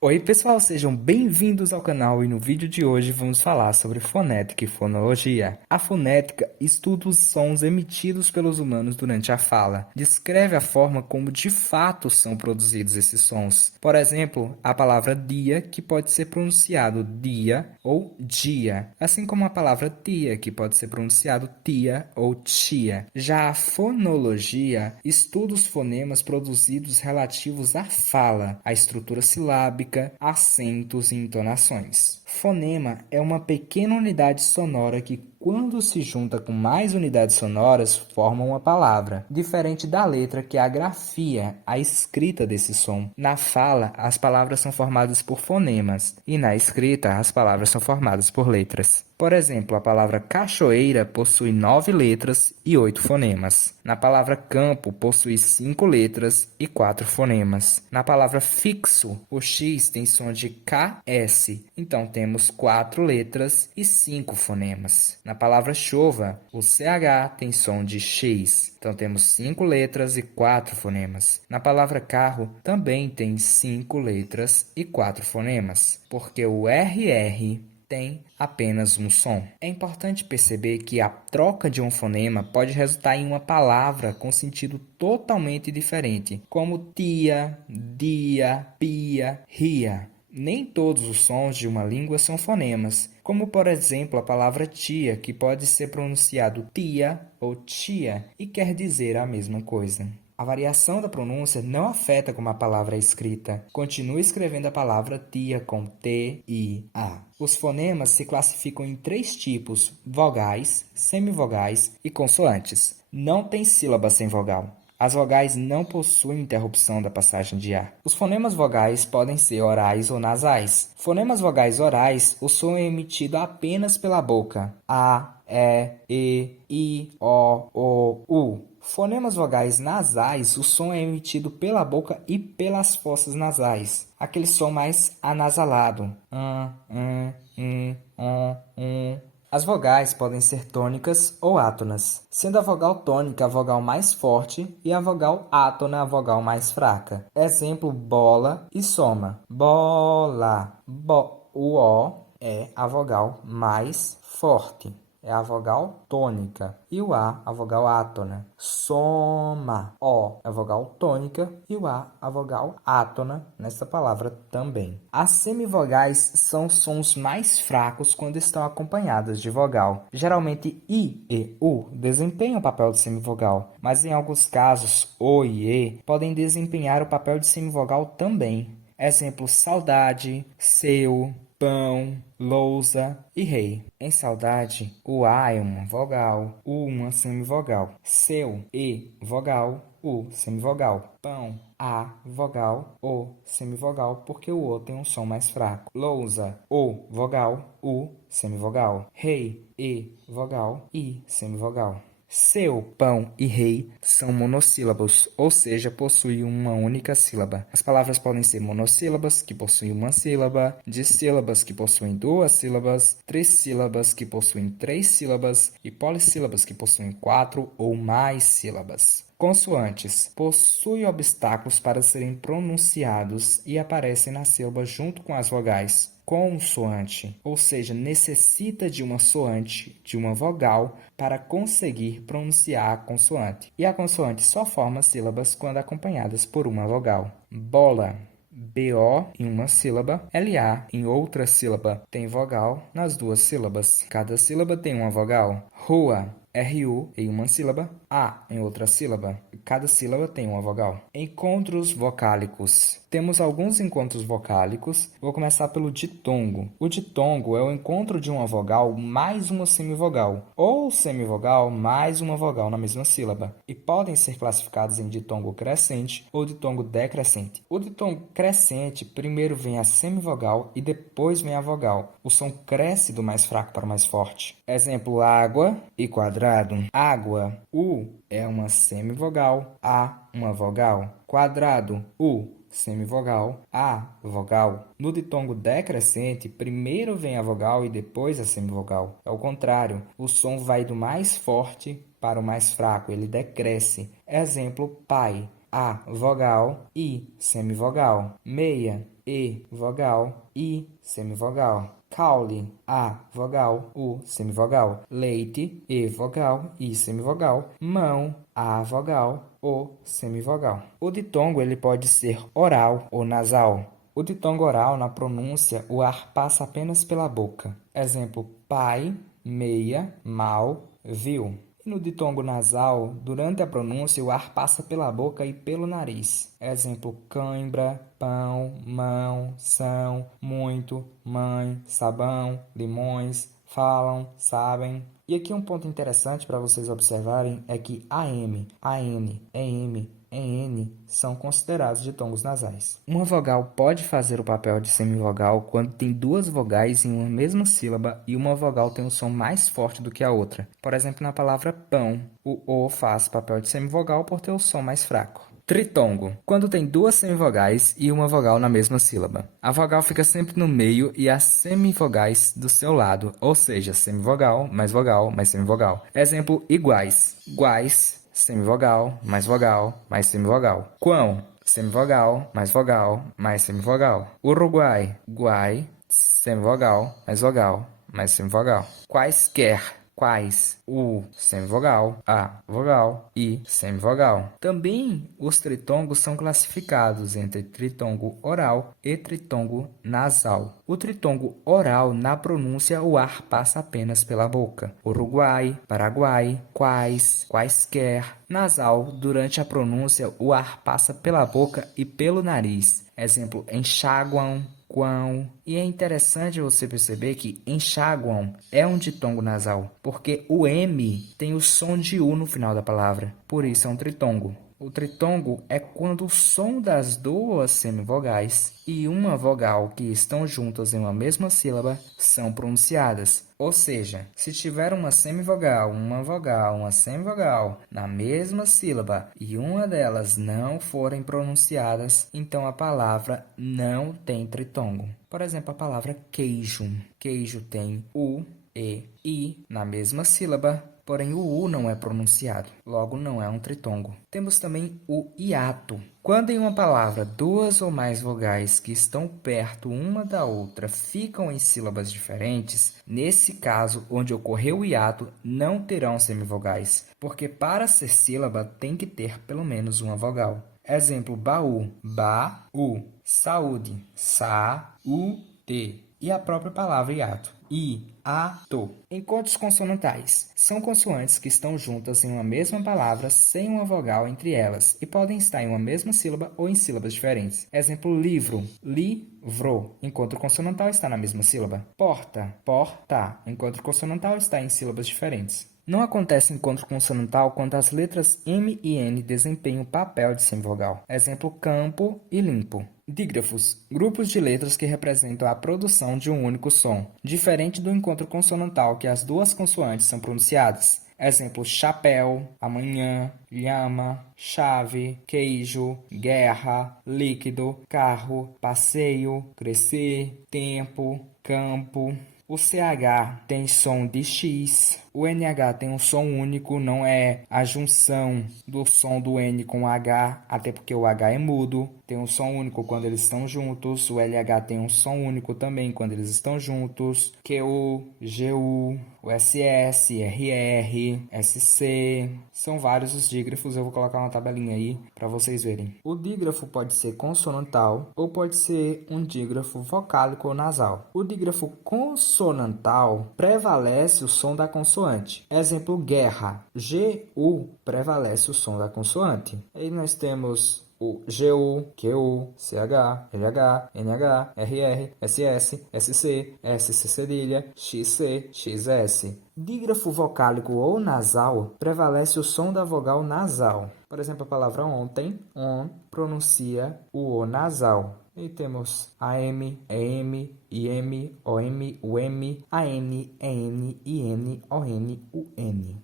Oi, pessoal, sejam bem-vindos ao canal e no vídeo de hoje vamos falar sobre fonética e fonologia. A fonética estuda os sons emitidos pelos humanos durante a fala, descreve a forma como de fato são produzidos esses sons. Por exemplo, a palavra dia, que pode ser pronunciado dia ou dia, assim como a palavra tia, que pode ser pronunciado tia ou tia. Já a fonologia estuda os fonemas produzidos relativos à fala, à estrutura silábica, acentos e entonações. Fonema é uma pequena unidade sonora que, quando se junta com mais unidades sonoras, forma uma palavra, diferente da letra, que é a grafia, a escrita desse som. Na fala, as palavras são formadas por fonemas, e na escrita, as palavras são formadas por letras. Por exemplo, a palavra cachoeira possui 9 letras e 8 fonemas. Na palavra campo, possui 5 letras e 4 fonemas. Na palavra fixo, o X tem som de KS, então temos 4 letras e 5 fonemas. Na palavra chova, o CH tem som de X, então temos 5 letras e 4 fonemas. Na palavra carro, também tem 5 letras e 4 fonemas, porque o RR tem apenas um som. É importante perceber que a troca de um fonema pode resultar em uma palavra com sentido totalmente diferente, como tia, dia, pia, ria. Nem todos os sons de uma língua são fonemas, como por exemplo a palavra tia, que pode ser pronunciado tia ou tia e quer dizer a mesma coisa. A variação da pronúncia não afeta como a palavra é escrita. Continue escrevendo a palavra tia com T, I, A. Os fonemas se classificam em 3 tipos: vogais, semivogais e consoantes. Não tem sílaba sem vogal. As vogais não possuem interrupção da passagem de ar. Os fonemas vogais podem ser orais ou nasais. Fonemas vogais orais, o som é emitido apenas pela boca. A, E, I, O, U. Fonemas vogais nasais, o som é emitido pela boca e pelas fossas nasais. Aquele som mais anasalado. As vogais podem ser tônicas ou átonas, sendo a vogal tônica a vogal mais forte e a vogal átona a vogal mais fraca. Exemplo, bola e soma. Bola. O O é a vogal mais forte. É a vogal tônica e o A a vogal átona. Soma, O é a vogal tônica e o A a vogal átona nessa palavra também. As semivogais são sons mais fracos quando estão acompanhadas de vogal. Geralmente I e U desempenham o papel de semivogal, mas em alguns casos O e E podem desempenhar o papel de semivogal também. Exemplo, saudade, seu, pão, lousa e rei. Em saudade, o A é uma vogal, U uma semivogal. Seu, E, vogal, U, semivogal. Pão, A, vogal, O, semivogal, porque o O tem um som mais fraco. Lousa, O, vogal, U, semivogal. Rei, E, vogal, I, semivogal. Seu, pão e rei são monossílabos, ou seja, possuem uma única sílaba. As palavras podem ser monossílabas, que possuem uma sílaba, dissílabas, que possuem 2 sílabas, trissílabas, que possuem 3 sílabas, e polissílabas, que possuem 4 ou mais sílabas. Consoantes possuem obstáculos para serem pronunciados e aparecem na sílaba junto com as vogais. Consoante, ou seja, necessita de uma soante, de uma vogal, para conseguir pronunciar a consoante. E a consoante só forma sílabas quando acompanhadas por uma vogal. Bola, BO em uma sílaba, LA em outra sílaba. Tem vogal nas 2 sílabas. Cada sílaba tem uma vogal. Rua, RU em uma sílaba, A em outra sílaba. Cada sílaba tem uma vogal. Encontros vocálicos. Temos alguns encontros vocálicos. Vou começar pelo ditongo. O ditongo é o encontro de uma vogal mais uma semivogal, ou semivogal mais uma vogal na mesma sílaba, e podem ser classificados em ditongo crescente ou ditongo decrescente. O ditongo crescente, primeiro vem a semivogal e depois vem a vogal. O som cresce do mais fraco para o mais forte. Exemplo, água e quadrado. Água, U é uma semivogal, A uma vogal. Quadrado, U, semivogal, A, vogal. No ditongo decrescente, primeiro vem a vogal e depois a semivogal. Ao contrário, o som vai do mais forte para o mais fraco, ele decresce. Exemplo, pai, A, vogal, I, semivogal. Meia, E, vogal, I, semivogal. Caule, A, vogal, U, semivogal. Leite, E, vogal, I, semivogal. Mão, A, vogal, O, semivogal. O ditongo ele pode ser oral ou nasal. O ditongo oral, na pronúncia, o ar passa apenas pela boca. Exemplo, pai, meia, mal, viu. E no ditongo nasal, durante a pronúncia, o ar passa pela boca e pelo nariz. Exemplo, cãibra, pão, mão, são, muito, mãe, sabão, limões, falam, sabem. E aqui um ponto interessante para vocês observarem é que AM, AN, EM, EN são considerados ditongos nasais. Uma vogal pode fazer o papel de semivogal quando tem duas vogais em uma mesma sílaba e uma vogal tem um som mais forte do que a outra. Por exemplo, na palavra pão, o O faz papel de semivogal por ter o som mais fraco. Tritongo, quando tem duas semivogais e uma vogal na mesma sílaba. A vogal fica sempre no meio e as semivogais do seu lado, ou seja, semivogal, mais semivogal. Exemplo, iguais. Guais, semivogal, mais semivogal. Quão, semivogal, mais semivogal. Uruguai, guai, semivogal, mais semivogal. Quaisquer, quais, u, semivogal, a, vogal, i, semivogal. Também os tritongos são classificados entre tritongo oral e tritongo nasal. O tritongo oral, na pronúncia, o ar passa apenas pela boca. Uruguai, Paraguai, quais, quaisquer. Nasal, durante a pronúncia, o ar passa pela boca e pelo nariz. Exemplo, enxaguam, quão. E é interessante você perceber que enxaguam é um ditongo nasal, porque o M tem o som de U no final da palavra, por isso é um tritongo. O tritongo é quando o som das duas semivogais e uma vogal que estão juntas em uma mesma sílaba são pronunciadas. Ou seja, se tiver uma semivogal, uma vogal, uma semivogal na mesma sílaba e uma delas não forem pronunciadas, então a palavra não tem tritongo. Por exemplo, a palavra queijo. Queijo tem U, E, I na mesma sílaba, porém o U não é pronunciado, logo não é um tritongo. Temos também o hiato. Quando em uma palavra duas ou mais vogais que estão perto uma da outra ficam em sílabas diferentes, nesse caso onde ocorreu o hiato não terão semivogais, porque para ser sílaba tem que ter pelo menos uma vogal. Exemplo, baú, ba-u, saúde, sa-u-de. E a própria palavra hiato, i-a-to. Encontros consonantais são consoantes que estão juntas em uma mesma palavra sem uma vogal entre elas e podem estar em uma mesma sílaba ou em sílabas diferentes. Exemplo, livro, livro. Encontro consonantal está na mesma sílaba. Porta, porta. Encontro consonantal está em sílabas diferentes. Não acontece encontro consonantal quando as letras M e N desempenham o papel de semivogal. Exemplo, campo e limpo. Dígrafos, grupos de letras que representam a produção de um único som, diferente do encontro consonantal que as duas consoantes são pronunciadas. Exemplo, chapéu, amanhã, lhama, chave, queijo, guerra, líquido, carro, passeio, crescer, tempo, campo. O CH tem som de X, o NH tem um som único, não é a junção do som do N com o H, até porque o H é mudo, tem um som único quando eles estão juntos, o LH tem um som único também quando eles estão juntos, QU, GU, o SS, RR, SC, são vários os dígrafos, eu vou colocar uma tabelinha aí para vocês verem. O dígrafo pode ser consonantal ou pode ser um dígrafo vocálico ou nasal. O dígrafo consonantal prevalece o som da consoante. Exemplo, guerra, GU prevalece o som da consoante. Aí nós temos o GU, QU, CH, LH, NH, RR, SS, SC, SC cedilha, XC, XS. Dígrafo vocálico ou nasal prevalece o som da vogal nasal. Por exemplo, a palavra ontem, on, pronuncia o O nasal. E temos AM, EM, IM, OM, UM, AN, EN, IN, ON, UN.